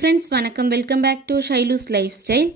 Friends வணக்கம். Welcome back to Shailu's life style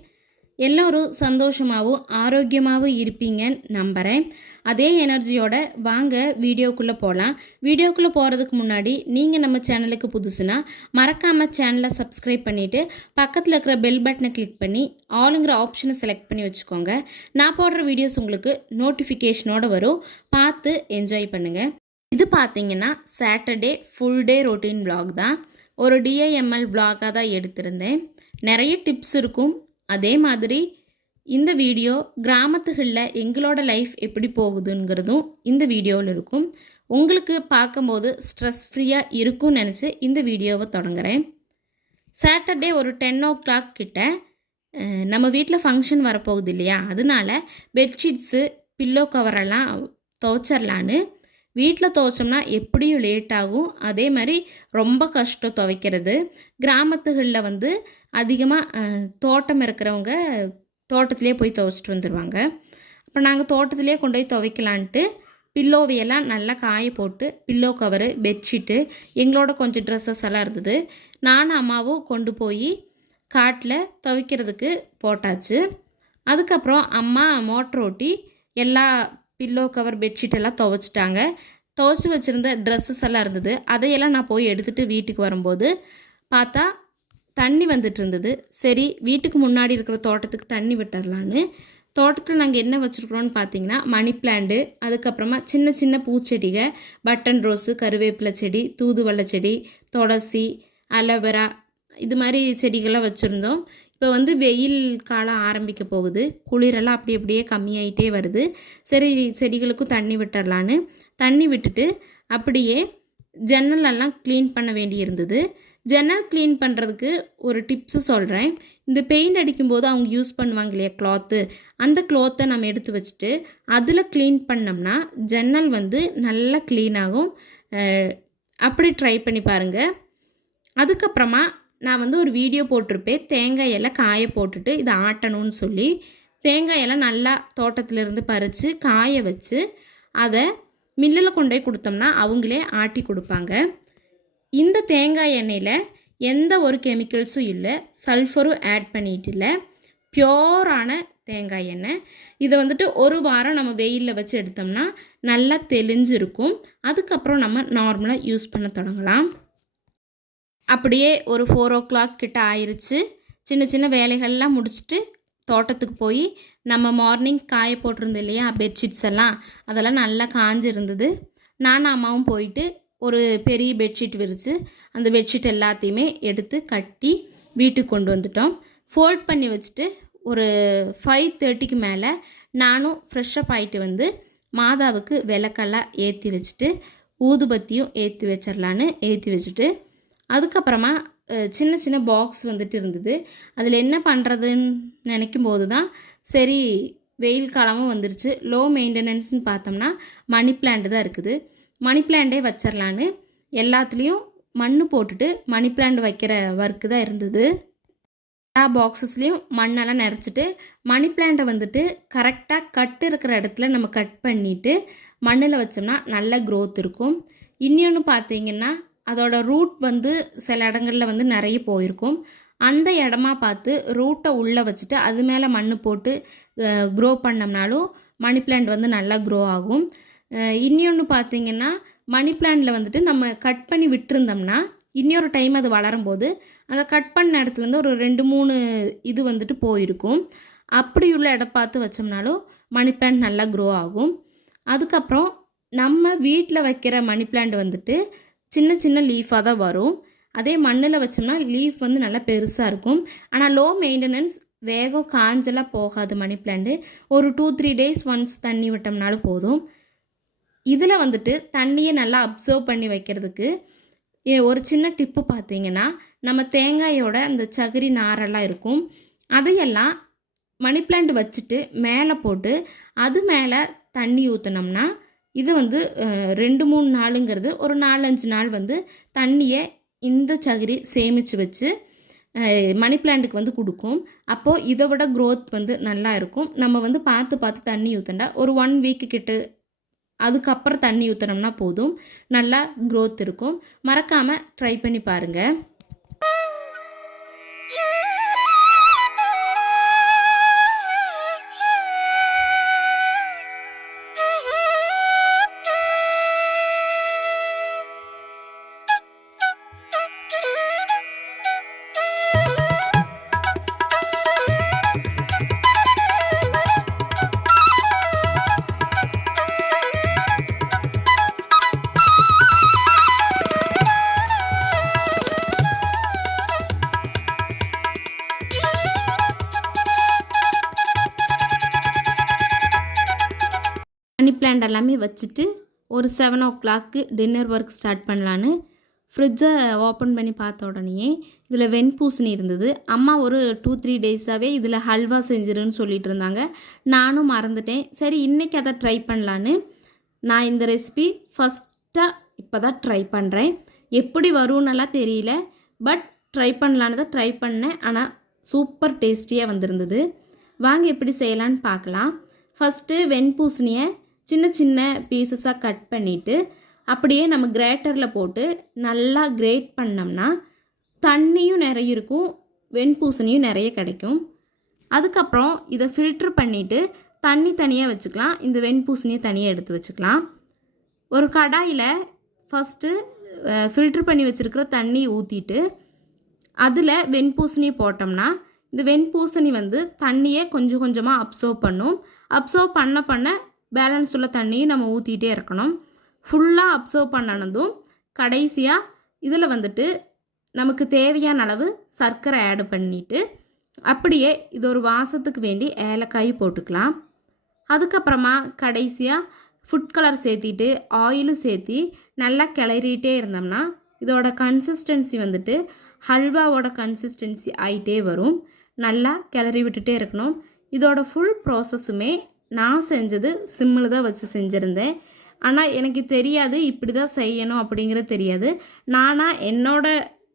எல்லோரும் சந்தோஷமாகவும் ஆரோக்கியமாகவும் இருப்பீங்கன்னு நம்புகிறேன் அதே எனர்ஜியோட வாங்க வீடியோக்குள்ளே போகலாம் வீடியோக்குள்ளே போகிறதுக்கு முன்னாடி நீங்கள் நம்ம சேனலுக்கு புதுசுனா மறக்காமல் சேனலை சப்ஸ்கிரைப் பண்ணிவிட்டு பக்கத்தில் இருக்கிற பெல் பட்டனை கிளிக் பண்ணி ஆளுங்கிற ஆப்ஷனை செலக்ட் பண்ணி வச்சுக்கோங்க. நான் போடுற வீடியோஸ் உங்களுக்கு நோட்டிஃபிகேஷனோட வரும். பார்த்து என்ஜாய் பண்ணுங்கள் இது பார்த்தீங்கன்னா Saturday full day routine vlog தான். ஒரு டிஐஎம்எல் பிளாகாக தான் எடுத்திருந்தேன். நிறைய டிப்ஸ் இருக்கும். அதே மாதிரி இந்த வீடியோ கிராமத்துகளில் எங்களோட லைஃப் எப்படி போகுதுங்கிறதும் இந்த வீடியோவில் இருக்கும். உங்களுக்கு பார்க்கும்போது ஸ்ட்ரெஸ் ஃப்ரீயாக இருக்கும்னு நினச்சி இந்த வீடியோவை தொடங்குறேன். சாட்டர்டே ஒரு டென் ஓ கிளாக் கிட்ட நம்ம வீட்டில் ஃபங்க்ஷன் வரப்போகுது இல்லையா? அதனால பெட்ஷீட்ஸு பில்லோ கவரெல்லாம் துவைச்சிடலான்னு வீட்டில் துவைச்சோம்னா எப்படியும் லேட் ஆகும். அதே மாதிரி ரொம்ப கஷ்டம் துவைக்கிறது. கிராமத்துகளில் வந்து அதிகமாக தோட்டம் இருக்கிறவங்க தோட்டத்திலே போய் துவைச்சிட்டு வந்துடுவாங்க அப்போ நாங்கள் தோட்டத்திலே கொண்டு போய் துவைக்கலான்ட்டு பில்லோவையெல்லாம் நல்லா காய போட்டு பில்லோ கவரு பெட்ஷீட்டு எங்களோட கொஞ்சம் ட்ரெஸ்ஸஸ் எல்லாம் இருந்தது. நானும் அம்மாவும் கொண்டு போய் காட்டில் துவைக்கிறதுக்கு போட்டாச்சு. அதுக்கப்புறம் அம்மா மோட்டர் ஓட்டி எல்லா பில்லோ கவர் பெட்ஷீட் எல்லாம் துவைச்சிட்டாங்க. துவைச்சி வச்சுருந்த ட்ரெஸ்ஸஸ் எல்லாம் இருந்தது. அதையெல்லாம் நான் போய் எடுத்துகிட்டு வீட்டுக்கு வரும்போது பார்த்தா தண்ணி வந்துட்டு இருந்தது. சரி வீட்டுக்கு முன்னாடி இருக்கிற தோட்டத்துக்கு தண்ணி விட்டுறலான்னு. தோட்டத்தில் நாங்கள் என்ன வச்சுருக்குறோன்னு பார்த்தீங்கன்னா மணி பிளான்ட்டு அதுக்கப்புறமா சின்ன சின்ன பூச்செடிகள் பட்டன் ரோஸு கருவேப்பிலை செடி தூதுவளை செடி துளசி அலோவேரா இது மாதிரி செடிகள்லாம் வச்சுருந்தோம். இப்போ வந்து வெயில் காலம் ஆரம்பிக்க போகுது. குளிரெல்லாம் அப்படி அப்படியே கம்மியாயிட்டே வருது. சரி செடிகளுக்கும் தண்ணி விட்டுறலான்னு. தண்ணி விட்டுட்டு அப்படியே ஜன்னலெல்லாம் க்ளீன் பண்ண வேண்டி இருந்தது. ஜன்னல் க்ளீன் பண்ணுறதுக்கு ஒரு டிப்ஸு சொல்கிறேன் இந்த பெயிண்ட் அடிக்கும்போது அவங்க யூஸ் பண்ணுவாங்க இல்லையா கிளாத்து அந்த க்ளாத்தை நம்ம எடுத்து வச்சுட்டு அதில் க்ளீன் பண்ணோம்னா ஜன்னல் வந்து நல்லா க்ளீன் ஆகும். அப்படி ட்ரை பண்ணி பாருங்கள் அதுக்கப்புறமா நான் வந்து ஒரு வீடியோ போட்டிருப்பேன். தேங்காயெல்லாம் காய போட்டுட்டு இதை ஆட்டணும்னு சொல்லி தேங்காய் எல்லாம் நல்லா தோட்டத்திலேருந்து பறித்து காய வச்சு அதை மில்லில் கொண்டு போய் கொடுத்தோம்னா அவங்களே ஆட்டி கொடுப்பாங்க. இந்த தேங்காய் எண்ணெயில் எந்த ஒரு கெமிக்கல்ஸும் இல்லை. சல்ஃபரும் ஆட் பண்ணிட்டு இல்லை. பியோரான தேங்காய் எண்ணெய். இதை வந்துட்டு ஒரு வாரம் நம்ம வெயிலில் வச்சு எடுத்தோம்னா நல்லா தெளிஞ்சிருக்கும். அதுக்கப்புறம் நம்ம நார்மலாக யூஸ் பண்ண தொடங்கலாம். அப்படியே ஒரு ஃபோர் ஓ கிளாக் கிட்ட ஆயிடுச்சு சின்ன சின்ன வேலைகள்லாம் முடிச்சுட்டு தோட்டத்துக்கு போய் நம்ம மார்னிங் காய போட்டிருந்தோம் இல்லையா பெட்ஷீட்ஸ் எல்லாம். அதெல்லாம் நல்லா காஞ்சிருந்தது. நானும் அம்மாவும் போயிட்டு ஒரு பெரிய பெட்ஷீட் விரித்து அந்த பெட்ஷீட் எல்லாத்தையுமே எடுத்து கட்டி வீட்டுக்கு கொண்டு வந்துட்டோம். ஃபோல்ட் பண்ணி வச்சுட்டு ஒரு ஃபைவ் தேர்ட்டிக்கு மேலே நானும் ஃப்ரெஷ்ஷப் ஆகிட்டு வந்து மாதாவுக்கு விளக்கெல்லாம் ஏற்றி வச்சுட்டு ஊதுபத்தியும் ஏற்றி வச்சிடலான்னு ஏற்றி வச்சுட்டு அதுக்கப்புறமா சின்ன சின்ன பாக்ஸ் வந்துட்டு இருந்தது. அதில் என்ன பண்ணுறதுன்னு நினைக்கும் போது தான் சரி வெயில் காலமும் வந்துருச்சு. லோ மெயின்டெனன்ஸ்னு பார்த்தோம்னா மணி பிளான்ட் தான் இருக்குது. மணி பிளான்டே வச்சிடலான்னு எல்லாத்துலேயும் மண் போட்டுட்டு மணி பிளான்ட் வைக்கிற ஒர்க்கு தான் இருந்தது. எல்லா பாக்ஸஸ்லேயும் மண்ணெல்லாம் நிறச்சிட்டு மணி பிளான்ட்டை வந்துட்டு கரெக்டாக கட்டு இருக்கிற இடத்துல நம்ம கட் பண்ணிவிட்டு மண்ணில் வச்சோம்னா நல்ல க்ரோத் இருக்கும். இன்னொன்று பார்த்தீங்கன்னா அதோட ரூட் வந்து சில இடங்களில் வந்து நிறைய போயிருக்கும். அந்த இடமா பார்த்து ரூட்டை உள்ளே வச்சுட்டு அது மேலே மண் போட்டு க்ரோ பண்ணோம்னாலும் மணி பிளான்ட் வந்து நல்லா க்ரோ ஆகும். இன்னொன்று பார்த்தீங்கன்னா மணி பிளான்ட்டில் வந்துட்டு நம்ம கட் பண்ணி விட்டுருந்தோம்னா இன்னொரு டைம் அது வளரும்போது அந்த கட் பண்ண இடத்துலேருந்து ஒரு ரெண்டு மூணு இது வந்துட்டு போயிருக்கும். அப்படி உள்ள இடம் பார்த்து வச்சோம்னாலும் மணி பிளான்ட் நல்லா க்ரோ ஆகும். அதுக்கப்புறம் நம்ம வீட்டில் வைக்கிற மணி பிளான்ட் வந்துட்டு சின்ன சின்ன லீஃபாக தான் வரும். அதே மண்ணில் வச்சோம்னா லீஃப் வந்து நல்லா பெருசாக இருக்கும். ஆனால் லோ மெயின்டெனன்ஸ் வேகம் காஞ்செல்லாம் போகாது மணி பிளான்ட்டு ஒரு டூ த்ரீ டேஸ் ஒன்ஸ் தண்ணி விட்டோம்னாலும் போதும். இதில் வந்துட்டு தண்ணியை நல்லா அப்சர்வ் பண்ணி வைக்கிறதுக்கு ஏ- ஒரு சின்ன டிப்பு பார்த்தீங்கன்னா நம்ம தேங்காயோட அந்த சகிரி நாரெல்லாம் இருக்கும். அதையெல்லாம் மணி பிளான்ட் வச்சுட்டு மேலே போட்டு அது மேலே தண்ணி ஊற்றினோம்னா இது வந்து ரெண்டு மூணு நாளுங்கிறது ஒரு நாலஞ்சு நாள் வந்து தண்ணியை இந்த சகிரி சேமித்து வச்சு மணி பிளான்ட்டுக்கு வந்து கொடுக்கும். அப்போது இதை விட க்ரோத் வந்து நல்லா இருக்கும். நம்ம வந்து பார்த்து பார்த்து தண்ணி ஊற்றண்டா ஒரு ஒன் வீக்கு கிட்ட அதுக்கப்புறம் தண்ணி ஊற்றினோம்னா போதும். நல்லா க்ரோத் இருக்கும். மறக்காமல் ட்ரை பண்ணி பாருங்கள் எல்லாமே வச்சுட்டு ஒரு seven o'clock dinner work start பண்ணலான்னு ஃப்ரிட்ஜை ஓப்பன் பண்ணி பார்த்த உடனேயே இதில் வெண்பூசணி இருந்தது. அம்மா ஒரு டூ த்ரீ டேஸாகவே இதில் ஹல்வா செஞ்சிருன்னு சொல்லிட்டு இருந்தாங்க. நானும் மறந்துட்டேன். சரி இன்றைக்கி அதை ட்ரை பண்ணலான்னு நான் இந்த ரெசிபி ஃபஸ்ட்டாக இப்போ தான் ட்ரை பண்ணுறேன் எப்படி வரும்னெல்லாம் தெரியல. பட் ட்ரை பண்ணலான்னு தான் ட்ரை பண்ணேன். ஆனால் சூப்பர் டேஸ்டியாக வந்திருந்தது. வாங்க எப்படி செய்யலான்னு பார்க்கலாம். ஃபஸ்ட்டு வெண்பூசணியை சின்ன சின்ன பீசஸாக கட் பண்ணிவிட்டு அப்படியே நம்ம கிரேட்டரில் போட்டு நல்லா கிரேட் பண்ணோம்னா தண்ணியும் நிறைய இருக்கும் வெண்பூசணியும் நிறைய கிடைக்கும். அதுக்கப்புறம் இதை ஃபில்ட்ரு பண்ணிவிட்டு தண்ணி தனியாக வச்சுக்கலாம். இந்த வெண்பூசணியை தனியாக எடுத்து வச்சுக்கலாம். ஒரு கடாயில் ஃபஸ்ட்டு ஃபில்ட்ரு பண்ணி வச்சுருக்கிற தண்ணி ஊற்றிட்டு அதில் வெண்பூசணி போட்டோம்னா இந்த வெண்பூசணி வந்து தண்ணியை கொஞ்சம் கொஞ்சமாக அப்சர்வ் பண்ணும். அப்சர்வ் பண்ண பண்ண பேலன்ஸ் உள்ள தண்ணியும் நம்ம ஊற்றிக்கிட்டே இருக்கணும். ஃபுல்லாக அப்சர்வ் பண்ணனதும் கடைசியாக இதில் வந்துட்டு நமக்கு தேவையான அளவு சர்க்கரை ஆட் பண்ணிவிட்டு அப்படியே இது ஒரு வாசத்துக்கு வேண்டி ஏலக்காய் போட்டுக்கலாம். அதுக்கப்புறமா கடைசியாக ஃபுட் கலர் சேர்த்திட்டு ஆயிலும் சேர்த்தி நல்லா கிளறிட்டே இருந்தோம்னா இதோட கன்சிஸ்டன்சி வந்துட்டு ஹல்வாவோட கன்சிஸ்டன்சி ஆகிட்டே வரும். நல்லா கிளறி விட்டுட்டே இருக்கணும். இதோட ஃபுல் ப்ராசஸுமே நான் செஞ்சது சிம்மில் தான் வச்சு செஞ்சுருந்தேன். ஆனால் எனக்கு தெரியாது இப்படி தான் செய்யணும் அப்படிங்கிறது தெரியாது. நானாக என்னோட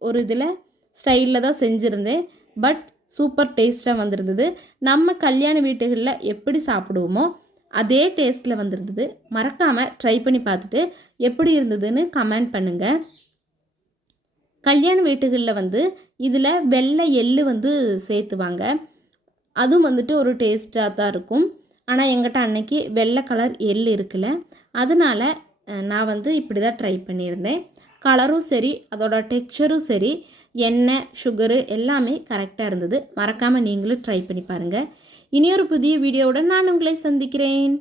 ஒரு இதில் ஸ்டைலில் தான் செஞ்சுருந்தேன். பட் சூப்பர் டேஸ்ட்டாக வந்திருந்தது. நம்ம கல்யாண வீட்டுகளில் எப்படி சாப்பிடுவோமோ அதே டேஸ்ட்டில் வந்திருந்தது. மறக்காமல் ட்ரை பண்ணி பார்த்துட்டு எப்படி இருந்ததுன்னு கமெண்ட் பண்ணுங்கள் கல்யாண வீட்டுகளில் வந்து இதில் வெள்ளை எள்ளு வந்து சேர்த்துவாங்க. அதுவும் வந்துட்டு ஒரு டேஸ்ட்டாக தான் இருக்கும். ஆனால் எங்கிட்ட அன்னைக்கு வெள்ளை கலர் எள் இருக்குல்ல அதனால் நான் வந்து இப்படி தான் ட்ரை பண்ணியிருந்தேன். கலரும் சரி அதோட டெக்ஸ்சரும் சரி எண்ணெய் சுகரு எல்லாமே கரெக்டாக இருந்தது. மறக்காமல் நீங்களும் ட்ரை பண்ணி பாருங்கள் இனியொரு புதிய வீடியோவுடன் நான் உங்களை சந்திக்கிறேன்.